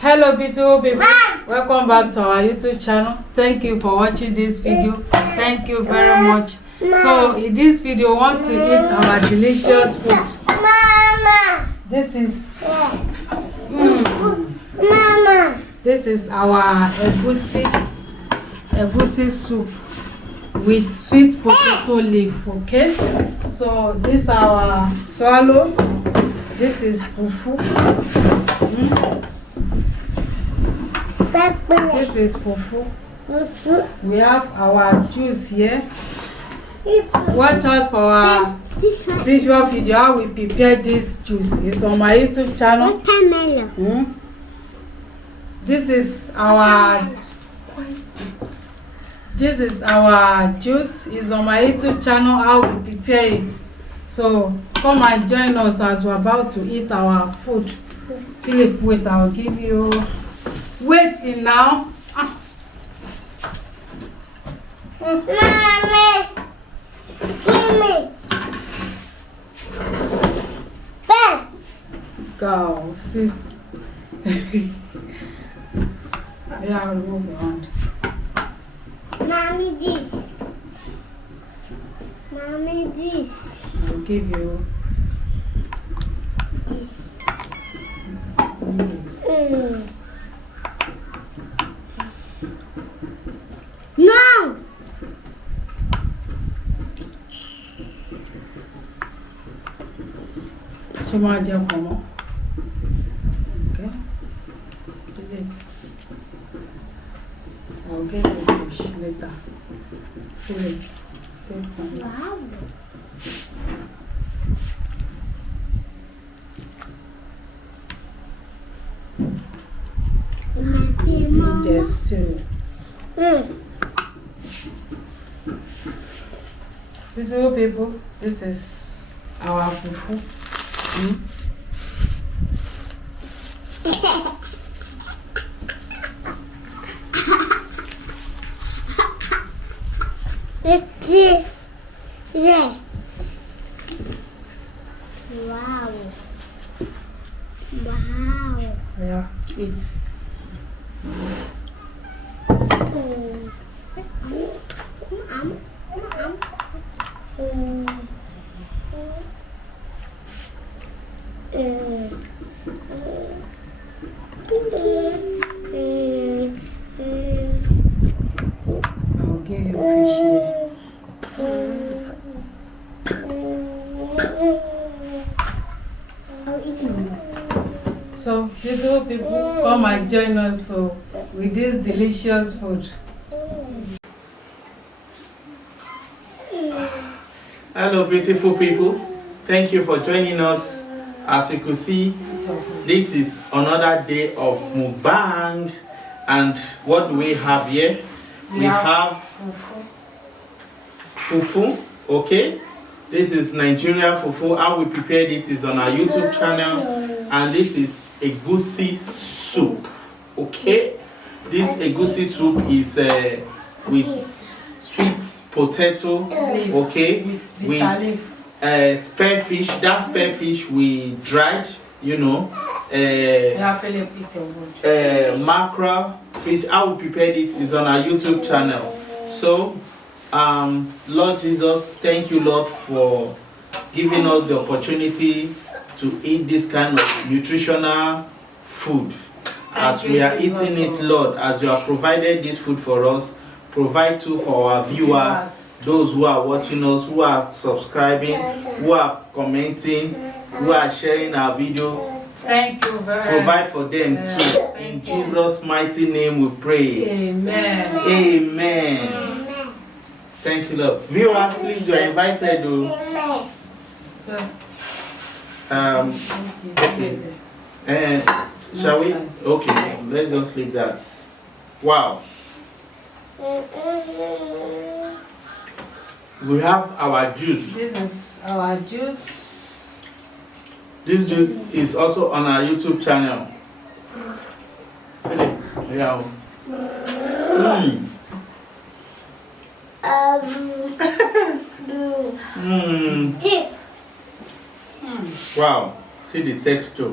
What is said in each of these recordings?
Hello beautiful people, welcome back to our YouTube channel. Thank you for watching this video. Thank you very much. So in this video, we want to eat our delicious food. This is this is our egusi soup with sweet potato leaf. Okay, so this is our swallow. This is fufu. This is fufu. We have our juice here. Watch out for our visual video how we prepare this juice. It's on my YouTube channel. This is our juice. It's on my YouTube channel how we prepare it. So come and join us as we're about to eat our food. Philip, wait, I'll give you. Waiting now. Mommy, give me. Ben. Go. See. Yeah, I'll move your hand. Mommy, this. Mommy, this. I'll give you This. No. so much more. Okay. I'll get the fish later. Wow. Just beautiful people, this is our fufu. Yeah. Wow. Wow. Yeah, eat. I'll give you fish here. So beautiful people, come and join us so with this delicious food. Hello beautiful people, thank you for joining us. As you could see, this is another day of mukbang, and what do we have here? We have fufu. Okay, this is Nigeria fufu. How we prepared it is on our YouTube channel, and this is egusi soup. Okay, this egusi soup is with sweet potato, okay, with spare fish. That spare fish we dried, mackerel fish. How we prepared it is on our YouTube channel. So Lord Jesus, thank you, Lord, for giving us the opportunity to eat this kind of nutritional food. As we are eating it, Lord, as you have provided this food for us, provide too for our viewers, those who are watching us, who are subscribing, who are commenting, who are sharing our video. Thank you very much. Provide for them too. In Jesus' mighty name we pray. Amen. Amen. Thank you, Lord. Viewers, please, you are invited to. Okay. And shall we? Okay, let's just leave that. Wow. We have our juice. This is our juice. This juice is also on our YouTube channel. Yeah. Mm. Wow, see the texture.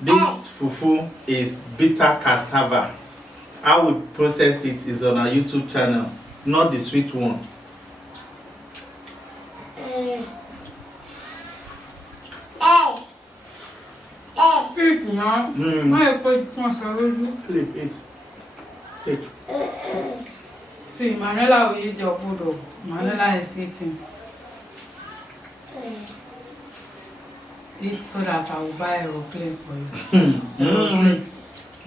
This fufu is bitter cassava. How we process it is on our YouTube channel, not the sweet one. Eat now. Why put Clip it. Take. See, Manuela will eat your food. Oh. Manuela is eating. Eat so that I will buy aeroplane for you. Aeroplane.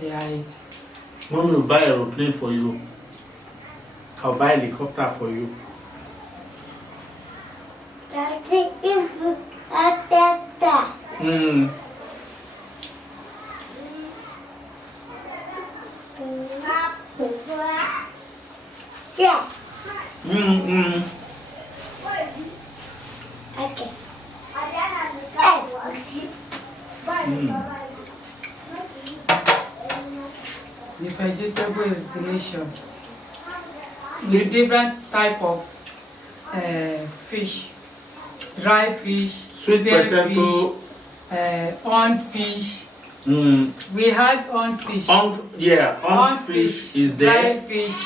Yeah, eat. Mommy will buy aeroplane for you. I'll buy helicopter for you. Okay. The vegetable is delicious. With different type of fish. Dry fish, Sweet spear potato. fish, on fish. We had on fish. On fish is there. Dry fish.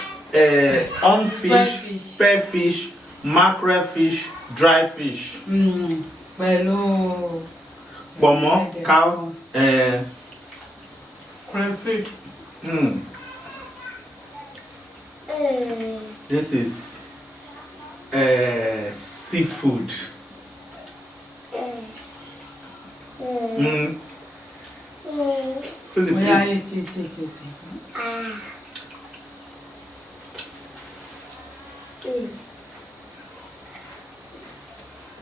On fish, spare fish, mackerel fish, dry fish. Hello. Bomo, cows, crayfish. This is seafood. Yeah, eat.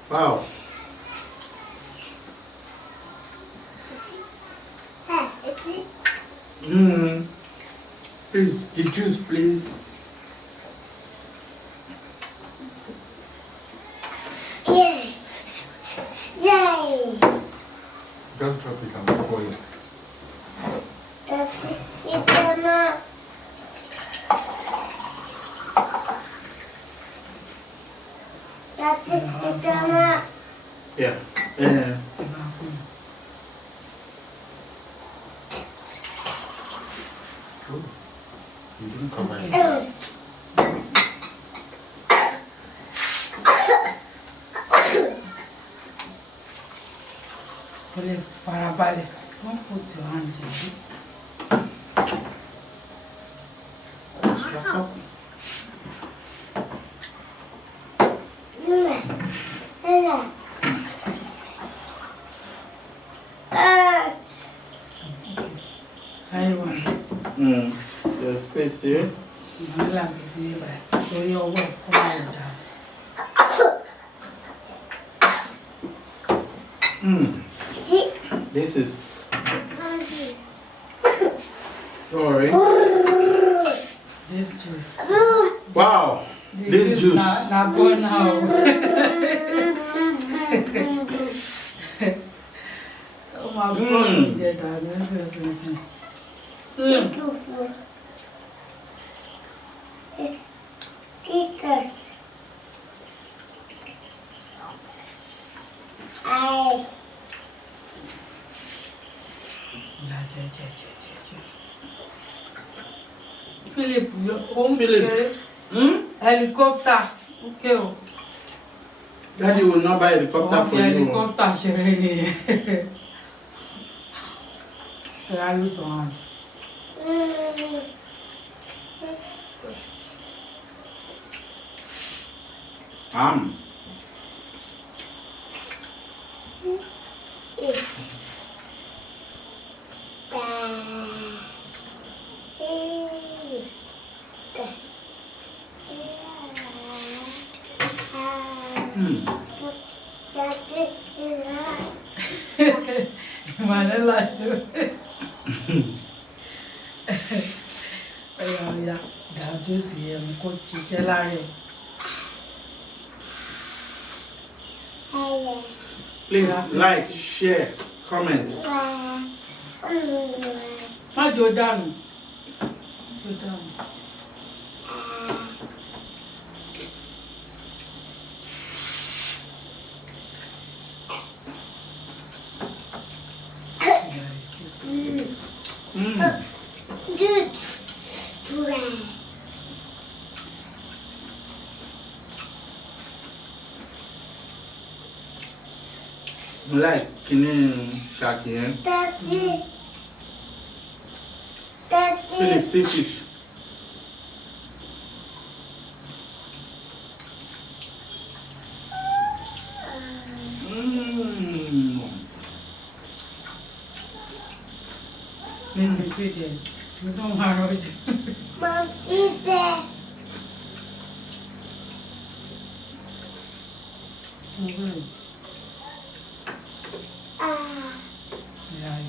Wow. Please, the juice, please. Just drop it and pour it. Yeah. You didn't cover it. Farabalẹ̀, don't put your hand in it. There's space here. This is sorry. This juice. Wow. This juice. Not born now. Oh my Philip, your home helicopter. Okay. Daddy will not buy a helicopter for you. Helicopter, Sherry. Manila. Please like, share, comment. Jordan. Good. Like kini shaki eh? Daddy. Daddy. Philip, see fish. You don't want to. Mom, eat that. Yeah,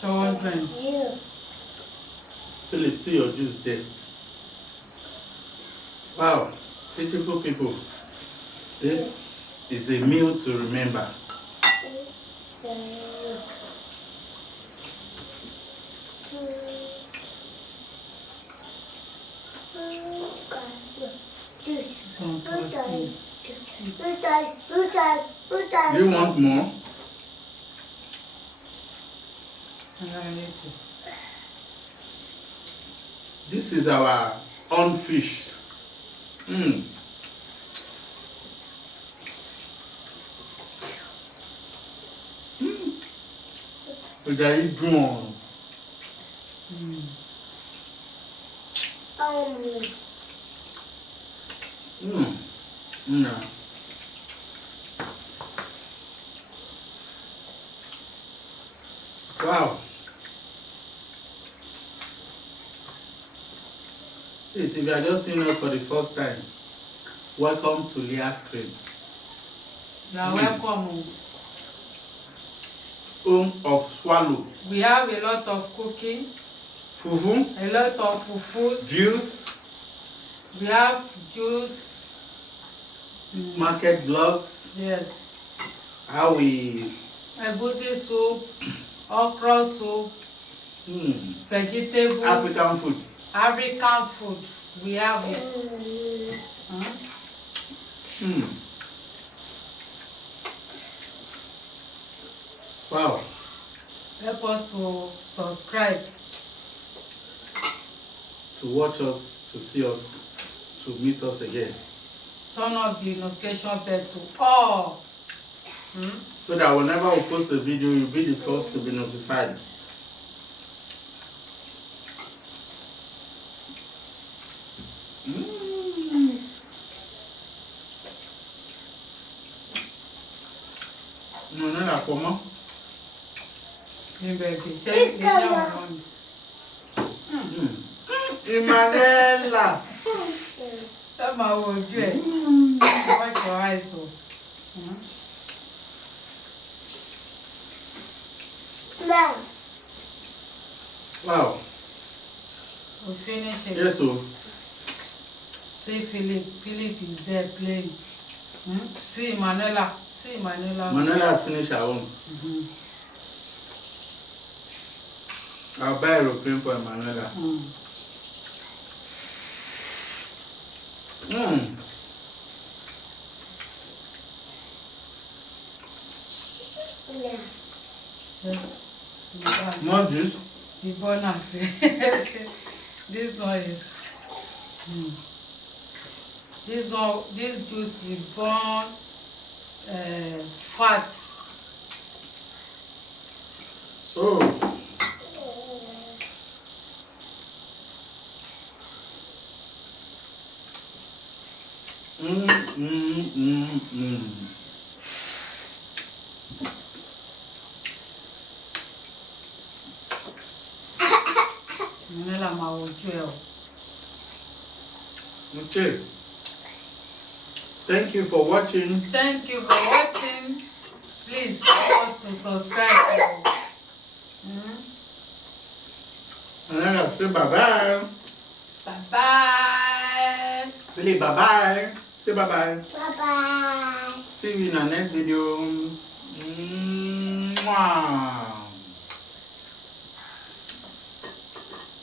so one friend. Philip, see your juice there. Wow, beautiful people. This is a meal to remember. Do you want more? This is our unfished. Very drawn. Yeah. Wow. Please, if you are just seeing us for the first time, welcome to Leah's Crib. You are welcome. Home of swallow. We have a lot of cooking. Fufu. A lot of fufu. Juice. We have juice. Market vlogs. Yes. How we Egusi soup, okra soup, vegetables. African food. African food. We have it. Wow. Help us to subscribe. To watch us, to see us, to meet us again. Turn off the notification bell to all. So that whenever we post a video, you'll be the first to be notified. No, no, comment? Emmanuela. That's my word. Watch your eyes. Wow. We finish it. Yes, so. See Philip. Philip is there playing. See Manuela. See Manuela. Manuela has finished her own. I'll buy a aeroplane for Manuela. More juice? The bonus. This one is. This juice will burn fat. Oh. Okay. Thank you for watching. Thank you for watching. Please help us to subscribe. And then I'll say bye-bye. Bye-bye. Really, bye-bye. Say bye-bye. Bye-bye. See you in our next video.